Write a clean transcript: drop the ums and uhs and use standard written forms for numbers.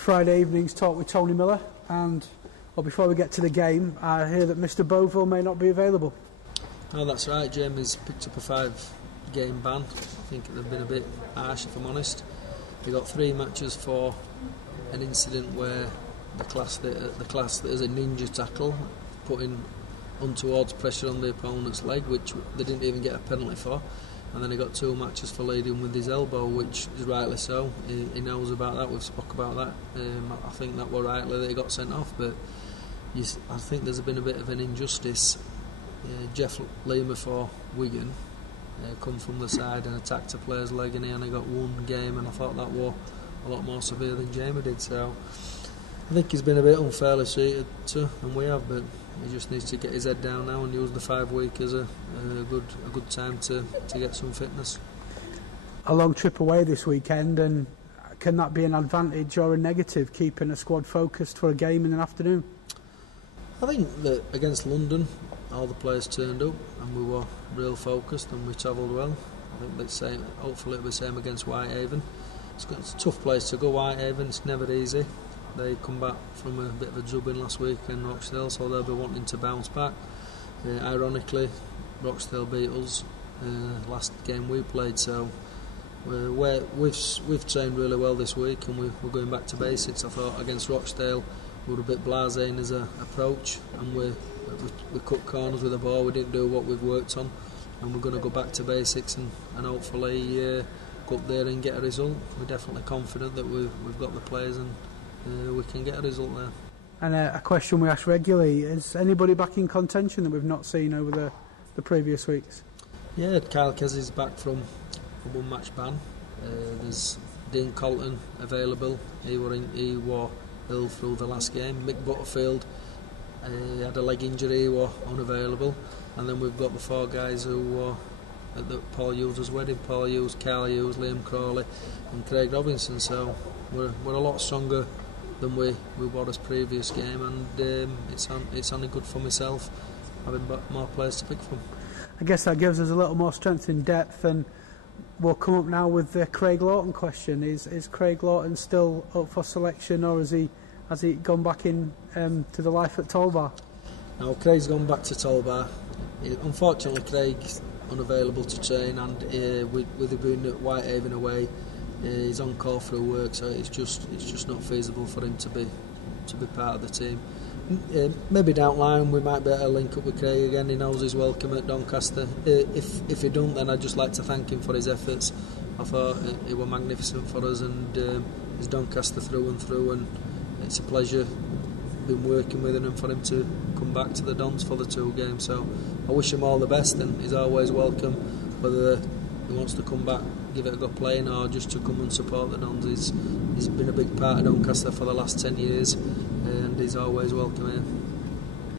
Friday evening's talk with Tony Miller, and before we get to the game, I hear that Mr. Boville may not be available. No, that's right. Jamie's picked up a 5-game ban. I think they've been a bit harsh, if I'm honest. They got 3 matches for an incident where the class that is a ninja tackle, putting untowards pressure on the opponent's leg, which they didn't even get a penalty for. And then he got 2 matches for leading with his elbow, which is rightly so. He knows about that. We've spoke about that. I think that were rightly that he got sent off, but I think there's been a bit of an injustice. Jeff Lima for Wigan come from the side and attacked a player's leg, and he only got 1 game, and I thought that was a lot more severe than Jamie did. So I think he's been a bit unfairly treated too, and we have, but he just needs to get his head down now and use the 5 week as a good time to get some fitness. A long trip away this weekend, and can that be an advantage or a negative, keeping a squad focused for a game in the afternoon? I think that against London, all the players turned up and we were real focused and we travelled well. I think that's same. Hopefully it'll be the same against Whitehaven. It's a tough place to go, Whitehaven. It's never easy. They come back from a bit of a drubbing last week in Rochdale, so they'll be wanting to bounce back. Ironically, Rochdale beat us last game we played, so we've trained really well this week, and we're going back to basics. I thought against Rochdale we were a bit blasé in his approach, and we cut corners with the ball. We didn't do what we've worked on, and we're going to go back to basics and hopefully go up there and get a result. We're definitely confident that we've got the players and we can get a result there. And a question we ask regularly, is anybody back in contention that we've not seen over the previous weeks? Yeah, Kyle Kesey's back from a 1-match ban. There's Dean Colton available. He were ill through the last game. Mick Butterfield had a leg injury, he were unavailable. And then we've got the 4 guys who were at Paul Hughes' wedding: Paul Hughes, Carl Hughes, Liam Crawley and Craig Robinson. So we're a lot stronger than we were this previous game, and it's only good for myself having more players to pick from. I guess that gives us a little more strength in depth, and we'll come up now with the Craig Lawton question. Is Craig Lawton still up for selection, or has he gone back in to the life at Tolbar? No, Craig's gone back to Tolbar. Unfortunately, Craig's unavailable to train, and with it being at Whitehaven away, he's on call for work, so it's just not feasible for him to be part of the team. Maybe down the line we might be able to link up with Craig again. He knows he's welcome at Doncaster. If he don't, then I'd just like to thank him for his efforts. I thought he was magnificent for us, and he's Doncaster through and through, and it's a pleasure been working with him and for him to come back to the Dons for the 2 games. So I wish him all the best, and he's always welcome, whether he wants to come back, give it a go playing, or just to come and support the Dons. He's been a big part of Doncaster for the last 10 years, and he's always welcome here.